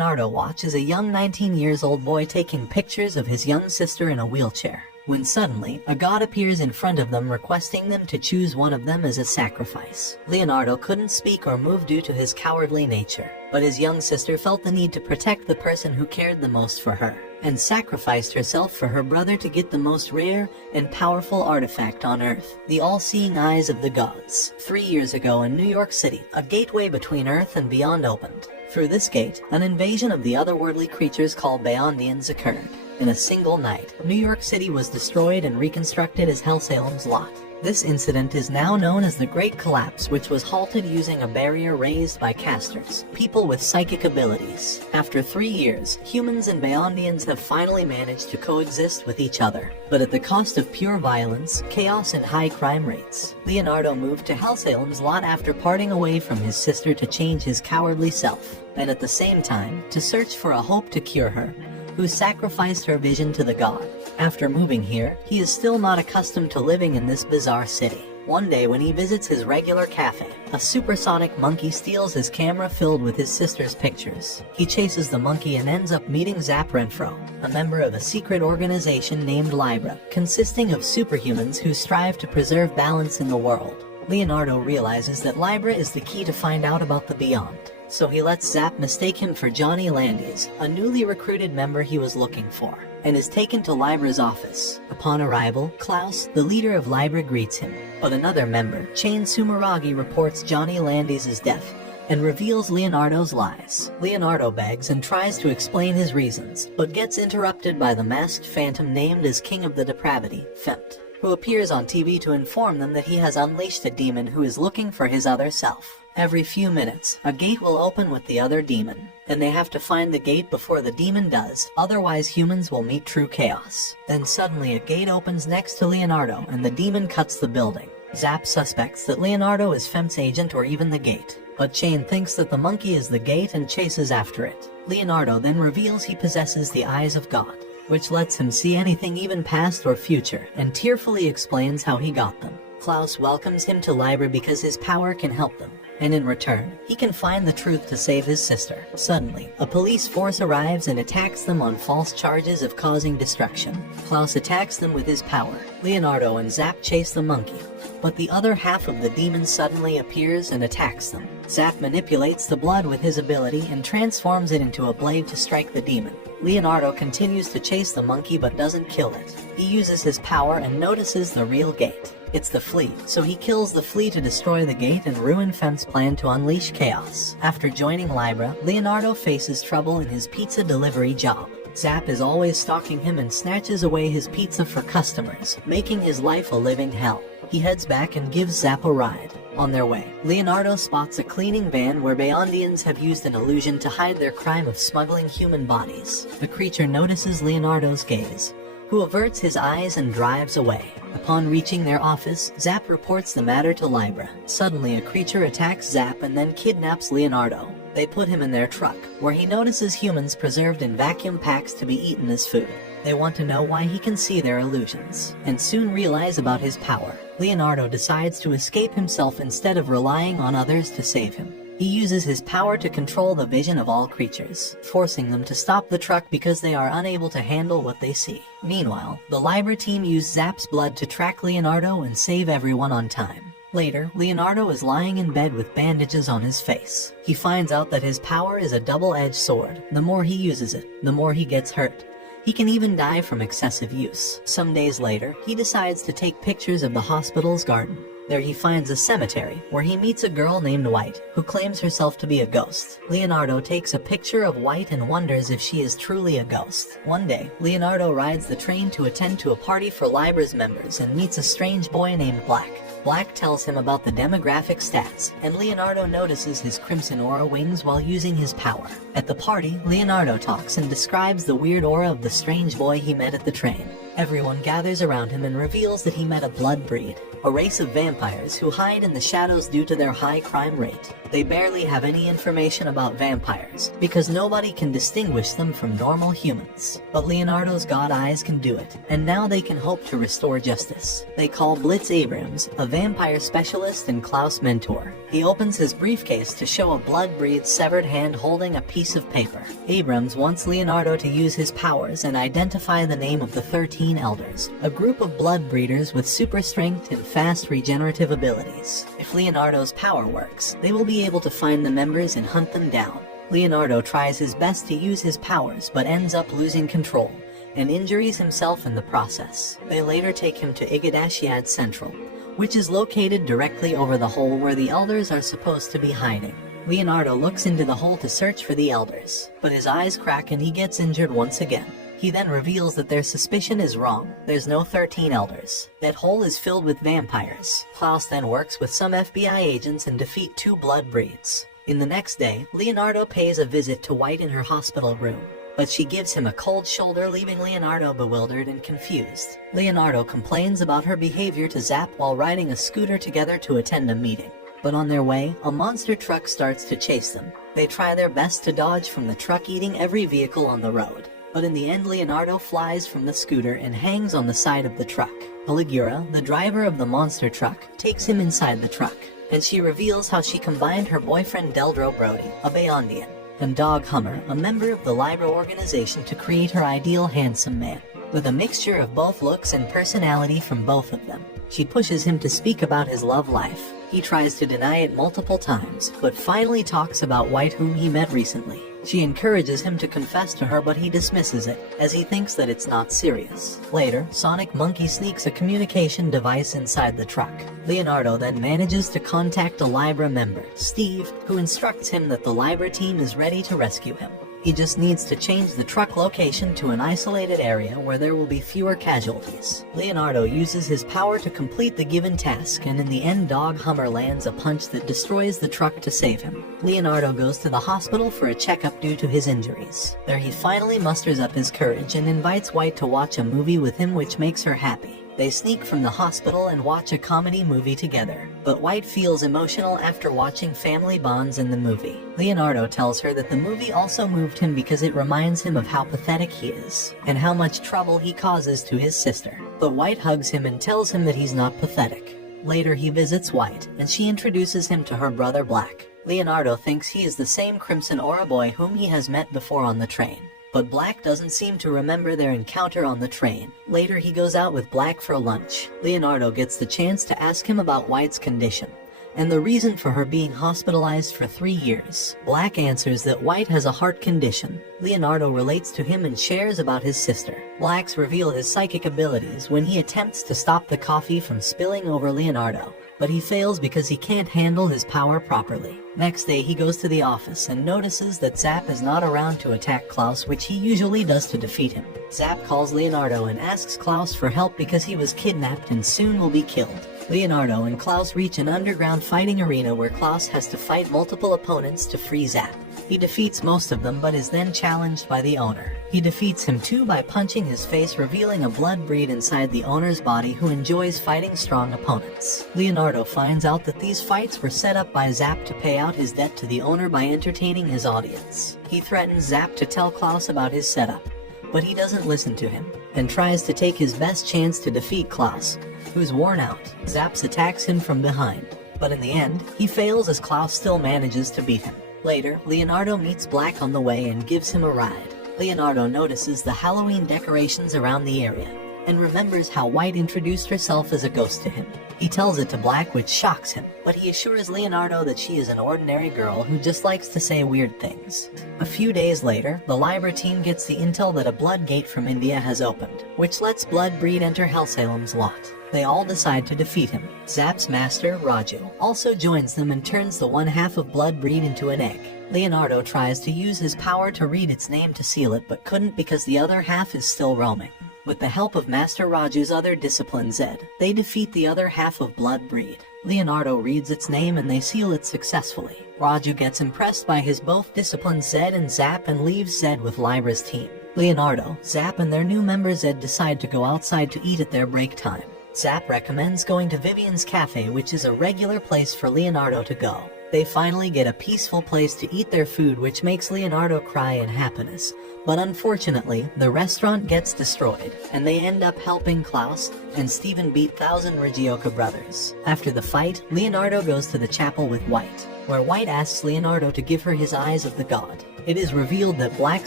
Leonardo watches a young 19-years-old boy taking pictures of his young sister in a wheelchair, when suddenly, a god appears in front of them requesting them to choose one of them as a sacrifice. Leonardo couldn't speak or move due to his cowardly nature, but his young sister felt the need to protect the person who cared the most for her, and sacrificed herself for her brother to get the most rare and powerful artifact on Earth, the all-seeing eyes of the gods. 3 years ago in New York City, a gateway between Earth and beyond opened. Through this gate, an invasion of the otherworldly creatures called Beyondians occurred. In a single night, New York City was destroyed and reconstructed as Hellsalem's lot. This incident is now known as the Great Collapse, which was halted using a barrier raised by casters, people with psychic abilities. After 3 years, humans and Beyondians have finally managed to coexist with each other, but at the cost of pure violence, chaos, and high crime rates. Leonardo moved to Hellsalem's lot after parting away from his sister to change his cowardly self, and at the same time, to search for a hope to cure her, who sacrificed her vision to the god. After moving here, he is still not accustomed to living in this bizarre city. One day when he visits his regular cafe, a supersonic monkey steals his camera filled with his sister's pictures. He chases the monkey and ends up meeting Zap Renfro, a member of a secret organization named Libra, consisting of superhumans who strive to preserve balance in the world. Leonardo realizes that Libra is the key to find out about the beyond, so he lets Zap mistake him for Johnny Landis, a newly recruited member he was looking for, and is taken to Libra's office. Upon arrival, Klaus, the leader of Libra, greets him, but another member, Chain Sumeragi, reports Johnny Landis' death and reveals Leonardo's lies. Leonardo begs and tries to explain his reasons, but gets interrupted by the masked phantom named as King of the Depravity, Femt, who appears on TV to inform them that he has unleashed a demon who is looking for his other self. Every few minutes, a gate will open with the other demon, and they have to find the gate before the demon does, otherwise humans will meet true chaos. Then suddenly a gate opens next to Leonardo and the demon cuts the building. Zap suspects that Leonardo is Femt's agent or even the gate, but Chain thinks that the monkey is the gate and chases after it. Leonardo then reveals he possesses the eyes of God, which lets him see anything even past or future, and tearfully explains how he got them. Klaus welcomes him to Libra because his power can help them, and in return, he can find the truth to save his sister. Suddenly, a police force arrives and attacks them on false charges of causing destruction. Klaus attacks them with his power. Leonardo and Zap chase the monkey, but the other half of the demon suddenly appears and attacks them. Zap manipulates the blood with his ability and transforms it into a blade to strike the demon. Leonardo continues to chase the monkey but doesn't kill it. He uses his power and notices the real gate. It's the flea, so he kills the flea to destroy the gate and ruin Femt's plan to unleash chaos. After joining Libra, Leonardo faces trouble in his pizza delivery job. Zap is always stalking him and snatches away his pizza for customers, making his life a living hell. He heads back and gives Zap a ride. On their way, Leonardo spots a cleaning van where Beyondians have used an illusion to hide their crime of smuggling human bodies. The creature notices Leonardo's gaze, who averts his eyes and drives away. Upon reaching their office, Zap reports the matter to Libra. Suddenly, a creature attacks Zap and then kidnaps Leonardo. They put him in their truck, where he notices humans preserved in vacuum packs to be eaten as food. They want to know why he can see their illusions, and soon realize about his power. Leonardo decides to escape himself instead of relying on others to save him. He uses his power to control the vision of all creatures, forcing them to stop the truck because they are unable to handle what they see. Meanwhile, the Libra team use Zap's blood to track Leonardo and save everyone on time. Later, Leonardo is lying in bed with bandages on his face. He finds out that his power is a double-edged sword. The more he uses it, the more he gets hurt. He can even die from excessive use. Some days later, he decides to take pictures of the hospital's garden. There he finds a cemetery, where he meets a girl named White, who claims herself to be a ghost. Leonardo takes a picture of White and wonders if she is truly a ghost. One day, Leonardo rides the train to attend to a party for Libra's members and meets a strange boy named Black. Black tells him about the demographic stats, and Leonardo notices his crimson aura wings while using his power. At the party, Leonardo talks and describes the weird aura of the strange boy he met at the train. Everyone gathers around him and reveals that he met a blood breed, a race of vampires who hide in the shadows due to their high crime rate. They barely have any information about vampires, because nobody can distinguish them from normal humans. But Leonardo's god eyes can do it, and now they can hope to restore justice. They call Blitz Abrams, a vampire specialist and Klaus' mentor. He opens his briefcase to show a blood breed's severed hand holding a piece of paper. Abrams wants Leonardo to use his powers and identify the name of the 13 Elders, a group of blood breeders with super strength and fast regenerative abilities. If Leonardo's power works, they will be able to find the members and hunt them down. Leonardo tries his best to use his powers but ends up losing control and injures himself in the process. They later take him to Igadashiad Central, which is located directly over the hole where the Elders are supposed to be hiding. Leonardo looks into the hole to search for the Elders, but his eyes crack and he gets injured once again. He then reveals that their suspicion is wrong. There's no 13 Elders. That hole is filled with vampires. Klaus then works with some FBI agents and defeat 2 blood breeds. In the next day, Leonardo pays a visit to White in her hospital room, but she gives him a cold shoulder, leaving Leonardo bewildered and confused. Leonardo complains about her behavior to Zap while riding a scooter together to attend a meeting. But on their way, a monster truck starts to chase them. They try their best to dodge from the truck, eating every vehicle on the road. But in the end, Leonardo flies from the scooter and hangs on the side of the truck. Caligura, the driver of the monster truck, takes him inside the truck, and she reveals how she combined her boyfriend Deldro Brody, a Beyondian, and Dog Hummer, a member of the Libra organization, to create her ideal handsome man. With a mixture of both looks and personality from both of them, she pushes him to speak about his love life. He tries to deny it multiple times, but finally talks about White, whom he met recently. She encourages him to confess to her, but he dismisses it, as he thinks that it's not serious. Later, Sonic Monkey sneaks a communication device inside the truck. Leonardo then manages to contact a Libra member, Steve, who instructs him that the Libra team is ready to rescue him. He just needs to change the truck location to an isolated area where there will be fewer casualties. Leonardo uses his power to complete the given task, and in the end, Dog Hummer lands a punch that destroys the truck to save him. Leonardo goes to the hospital for a checkup due to his injuries. There he finally musters up his courage and invites White to watch a movie with him, which makes her happy. They sneak from the hospital and watch a comedy movie together, but White feels emotional after watching family bonds in the movie. Leonardo tells her that the movie also moved him because it reminds him of how pathetic he is, and how much trouble he causes to his sister. But White hugs him and tells him that he's not pathetic. Later he visits White, and she introduces him to her brother Black. Leonardo thinks he is the same Crimson Aura boy whom he has met before on the train, but Black doesn't seem to remember their encounter on the train. Later he goes out with Black for lunch. Leonardo gets the chance to ask him about White's condition, and the reason for her being hospitalized for 3 years. Black answers that White has a heart condition. Leonardo relates to him and shares about his sister. Black's reveal his psychic abilities when he attempts to stop the coffee from spilling over Leonardo, but he fails because he can't handle his power properly. Next day he goes to the office and notices that Zap is not around to attack Klaus, which he usually does to defeat him. Zap calls Leonardo and asks Klaus for help because he was kidnapped and soon will be killed. Leonardo and Klaus reach an underground fighting arena where Klaus has to fight multiple opponents to free Zap. He defeats most of them but is then challenged by the owner. He defeats him too by punching his face, revealing a blood breed inside the owner's body who enjoys fighting strong opponents. Leonardo finds out that these fights were set up by Zap to pay out his debt to the owner by entertaining his audience. He threatens Zap to tell Klaus about his setup, but he doesn't listen to him, and tries to take his best chance to defeat Klaus, who's worn out. Zap attacks him from behind, but in the end, he fails as Klaus still manages to beat him. Later, Leonardo meets Black on the way and gives him a ride. Leonardo notices the Halloween decorations around the area, and remembers how White introduced herself as a ghost to him. He tells it to Black, which shocks him, but he assures Leonardo that she is an ordinary girl who just likes to say weird things. A few days later, the Libra team gets the intel that a blood gate from India has opened, which lets blood breed enter Hellsalem's lot. They all decide to defeat him. Zap's master, Raju, also joins them and turns the one half of blood breed into an egg. Leonardo tries to use his power to read its name to seal it, but couldn't because the other half is still roaming. With the help of Master Raju's other discipline, Zed, they defeat the other half of blood breed. Leonardo reads its name and they seal it successfully. Raju gets impressed by his both disciplines Zed and Zap and leaves Zed with Libra's team. Leonardo, Zap and their new member Zed decide to go outside to eat at their break time. Zap recommends going to Vivian's Cafe, which is a regular place for Leonardo to go. They finally get a peaceful place to eat their food, which makes Leonardo cry in happiness. But unfortunately, the restaurant gets destroyed, and they end up helping Klaus and Steven beat 1000 Regioka brothers. After the fight, Leonardo goes to the chapel with White, where White asks Leonardo to give her his eyes of the god. It is revealed that Black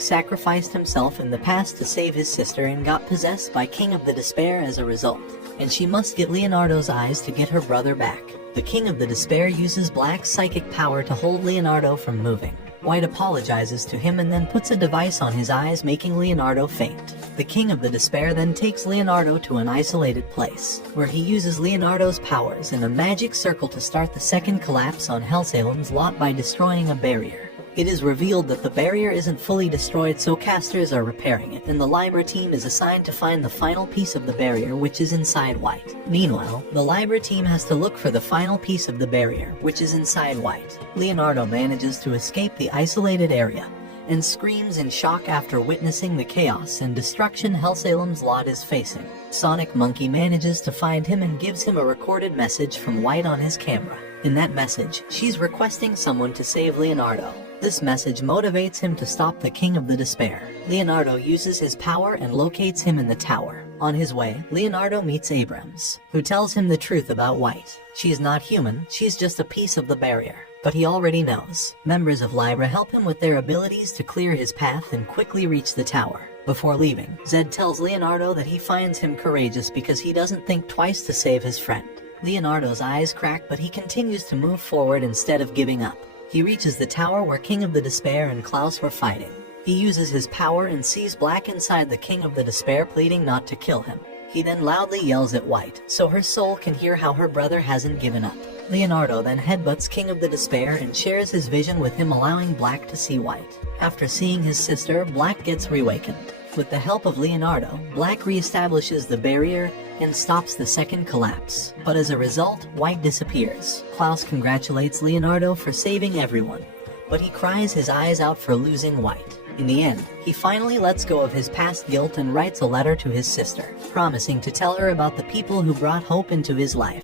sacrificed himself in the past to save his sister and got possessed by King of the Despair as a result, and she must get Leonardo's eyes to get her brother back. The King of the Despair uses Black's psychic power to hold Leonardo from moving. White apologizes to him and then puts a device on his eyes, making Leonardo faint. The King of the Despair then takes Leonardo to an isolated place, where he uses Leonardo's powers in a magic circle to start the second collapse on Hellsalem's lot by destroying a barrier. It is revealed that the barrier isn't fully destroyed, so casters are repairing it, and the Libra team is assigned to find the final piece of the barrier, which is inside White. Meanwhile, the Libra team has to look for the final piece of the barrier, which is inside White. Leonardo manages to escape the isolated area, and screams in shock after witnessing the chaos and destruction Hellsalem's lot is facing. Sonic Monkey manages to find him and gives him a recorded message from White on his camera. In that message, she's requesting someone to save Leonardo. This message motivates him to stop the King of the Despair. Leonardo uses his power and locates him in the tower. On his way, Leonardo meets Abrams, who tells him the truth about White. She is not human, she's just a piece of the barrier. But he already knows. Members of Libra help him with their abilities to clear his path and quickly reach the tower. Before leaving, Zed tells Leonardo that he finds him courageous because he doesn't think twice to save his friend. Leonardo's eyes crack, but he continues to move forward instead of giving up. He reaches the tower where King of the Despair and Klaus were fighting. He uses his power and sees Black inside the King of the Despair, pleading not to kill him. He then loudly yells at White, so her soul can hear how her brother hasn't given up. Leonardo then headbutts King of the Despair and shares his vision with him, allowing Black to see White. After seeing his sister, Black gets reawakened. With the help of Leonardo, Black reestablishes the barrier and stops the second collapse. But as a result, White disappears. Klaus congratulates Leonardo for saving everyone, but he cries his eyes out for losing White. In the end, he finally lets go of his past guilt and writes a letter to his sister, promising to tell her about the people who brought hope into his life.